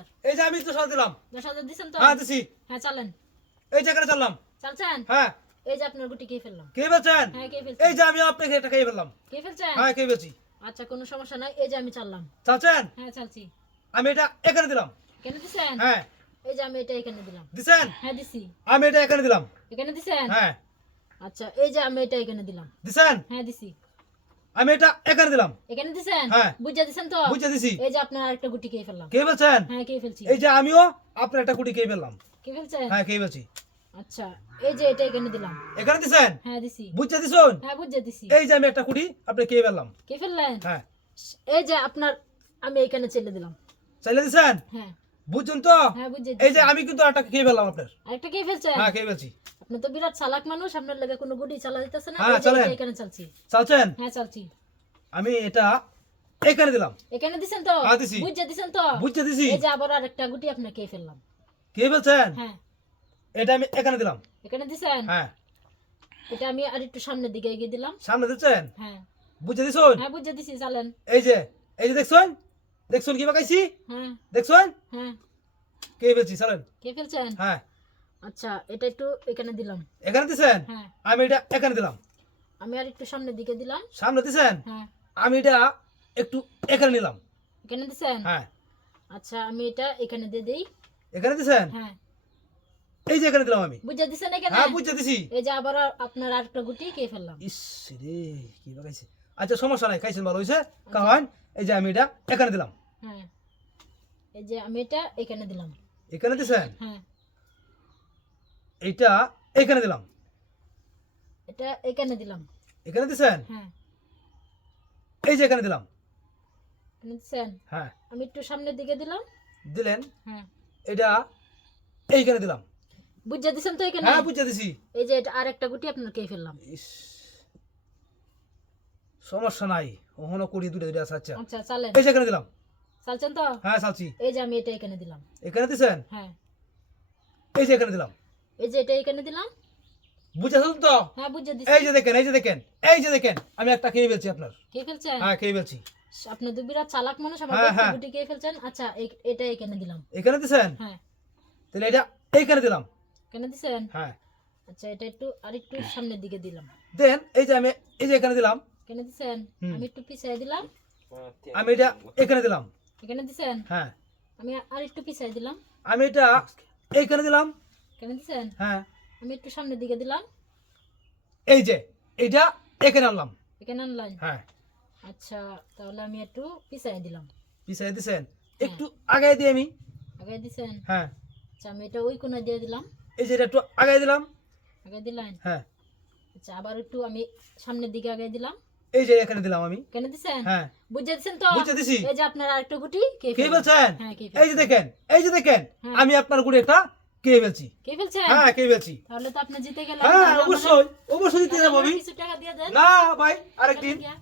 10,000 এই যে আমি 10,000 দিলাম। 10,000 দিছেন তো? হ্যাঁ দিছি। হ্যাঁ চালেন। এই যে এখানে চাললাম। চালছেন? হ্যাঁ। এই যে আপনার গুটি খেয়ে ফেললাম। কে বলছেন? হ্যাঁ খেয়ে ফেলছি। এই যে আমি আপনাকে এটা খেয়ে ফেললাম। খেয়ে ফেলছেন? হ্যাঁ খেয়ে ফেলছি। আচ্ছা কোনো সমস্যা নাই। এই যে আমি চাললাম। চালছেন? হ্যাঁ চালছি। আমি এটা এখানে দিলাম। কেন দিছেন? হ্যাঁ। এই যে আমি এটা এখানে দিলাম। দিছেন? হ্যাঁ দিছি। আমি এটা এখানে দিলাম। এখানে দিছেন? হ্যাঁ। আচ্ছা এই যে আমি এটা এখানে দিলাম। দিছেন? হ্যাঁ দিছি। আমি এটা এখানে দিলাম। এখানে দিছেন? হ্যাঁ। বুঝা দিছেন তো? বুঝে দিছি। এই যে আপনার আরেকটা গুটি খেয়ে ফেললাম। কে বলছেন? হ্যাঁ খেয়ে ফেলছি। এই যে আমিও আপনার একটা কুটি খেয়ে ফেললাম। খেয়ে ফেলছেন? হ্যাঁ খেয়ে ফেলছি। আচ্ছা এই যে এটা এখানে দিলাম। এখানে দিছেন? হ্যাঁ দিছি। বুঝে দিছুন? হ্যাঁ বুঝা দিছি। এই যে আমি একটা কুটি আপনি খেয়ে ফেললাম। খেয়ে ফেললেন? হ্যাঁ। এই যে আপনার আমি এখানে চেলে দিলাম। চাইলে দিছেন? হ্যাঁ বুঝছেন তো? হ্যাঁ বুঝে এই যে দিছি। আমি কিন্তু একটা খেয়ে ফেললাম আপনার। আরেকটা খেয়ে ফেলছেন? হ্যাঁ খেয়ে ফেলছি। আপনি তো বিরাট চালাক মানুষ, আপনার লাগে কোনো গুটি চালা দিতেছে না। হ্যাঁ, এই যে চালেন। এটা এখানে চালছি। চালছেন? হ্যাঁ চালছি। আমি এটা এখানে দিলাম। এখানে দিছেন তো? হ্যাঁ, দিছি। বুঝে দিছেন তো? বুঝে দিছি। এই যে আবার আরেকটা গুটি আপনার খেয়ে ফেললাম। খেয়ে ফেলছেন? হ্যাঁ এটা আমি এখানে দিলাম। এখানে দিছেন? হ্যাঁ। এটা আমি আর একটু সামনের দিকে এগিয়ে দিলাম। সামনে দিচ্ছেন? হ্যাঁ বুঝে দিছুন? হ্যাঁ বুঝে দিছি চালেন। এই যে দেখছুন? দেখছুন কি বাকাইছি? হ্যাঁ দেখছুন? হ্যাঁ খেয়ে ফেলছি চলেন। খেয়ে ফেলছেন? হ্যাঁ। আচ্ছা এটা একটু এখানে দিলাম। এখানে দিছেন? হ্যাঁ আমি এটা এখানে দিলাম। আমি আর একটু সামনের দিকে দিলাম। সামনে দিছেন? হ্যাঁ আমি এটা একটু এখানে নিলাম। এখানে দিছেন? হ্যাঁ। আচ্ছা আমি এটা এখানে দিয়ে দেই। এখানে দিছেন? হ্যাঁ এই যে এখানে দিলাম আমি। বুঝে দিছেন এখানে? হ্যাঁ বুঝে দিছি। এই যে আবার আপনার আরেকটা গুটি খেয়ে ফেললাম। ইস রে কি বাকাইছি। আচ্ছা সমস্যা নাই, খাইছেন ভালো হইছে। কারণ এই যে আমি এটা এখানে দিলাম। হ্যাঁ এই যে আমি এটা এখানে দিলাম। এখানে দিছেন? হ্যাঁ এইটা এখানে দিলাম। এটা এখানে দিলাম। এখানে দিছেন? হ্যাঁ এই যে এখানে দিলাম। এখানে দিছেন? হ্যাঁ। আমি একটু সামনের দিকে দিলাম। দিলেন? হ্যাঁ এটা এইখানে দিলাম। বুঝে দিছেন তো এখানে? হ্যাঁ বুঝে দিছি। এই যে এটা আরেকটা গুটি আপনার খেয়ে ফেললাম। ইস সমস্যা নাই, ওখানে কুড়ি দুটো দুটো আছে। আচ্ছা আচ্ছা চালেন। এই যে এখানে দিলাম। চালছেন তো? হ্যাঁ চালছি। এই যে আমি এটা এখানে দিলাম। এখানে দিছেন? হ্যাঁ এই যে এখানে দিলাম। এই যে এটা এখানে দিলাম। বুঝেছেন তো? হ্যাঁ বুঝে দিছি। এই যে দেখেন, এই যে দেখেন, এই যে দেখেন, আমি একটা খেয়ে ফেলছি আপনার। খেয়ে ফেলছেন? হ্যাঁ খেয়ে ফেলছি। আপনি তো বিরাট চালাক মানুষ, আমার হ্যাঁ, একটা হ্যাঁ। গুটি খেয়ে ফেলছেন। আচ্ছা এটা এখানে দিলাম। এখানে দিছেন? হ্যাঁ তাহলে এটা এইখানে দিলাম। এখানে দিছেন? হ্যাঁ আচ্ছা এটা একটু আরেকটু সামনের দিকে দিলাম। দেন এই যে আমি এই যে এখানে দিলাম। এখানে দিছেন? হুম। আমি একটু পিছাই দিলাম। আমি এটা এখানে দিলাম। এখানে দিছেন? হ্যাঁ। আমি আর একটু পিছাই দিলাম। আমি এটা এইখানে দিলাম। এখানে দিছেন? হ্যাঁ। আমি একটু সামনের দিকে দিলাম। এই যে এইটা এখানে আনলাম। এখানে আনলাম। হ্যাঁ। আচ্ছা তাহলে আমি একটু পিছাই দিলাম। পিছাই দিছেন? একটু আগায় দিই আমি। আগে দিছেন? হ্যাঁ। আচ্ছা আমি এটা ওই কোণায় দিয়ে দিলাম। এই যে এটা একটু আগায় দিলাম। আগে দিলেন? হ্যাঁ। আচ্ছা আবার একটু আমি সামনের দিকে আগে দিলাম। এই যে এখানে দিলাম আমি। কেন দিছেন? হ্যাঁ। বুঝে দিছেন তো? বুঝে দিছি। এই যে আপনার আরেকটা গুটি খেয়ে খেয়ে ফেললাম। ফেলছেন? হ্যাঁ খেয়ে এই যে দেখেন, এই যে দেখেন, হ্যাঁ। আমি আপনার গুড়ে একটা খেয়ে ফেলছি। খেয়ে ফেলছেন? হ্যাঁ খেয়ে ফেলছি। তাহলে তো আপনি জিতে গেলেন। হ্যাঁ তাহলে অবশ্যই অবশ্যই দিতে আমাকে যাবো আমি। কিছু টাকা দিয়ে দেন। না ভাই আরেকদিন। টাকা দিয়া।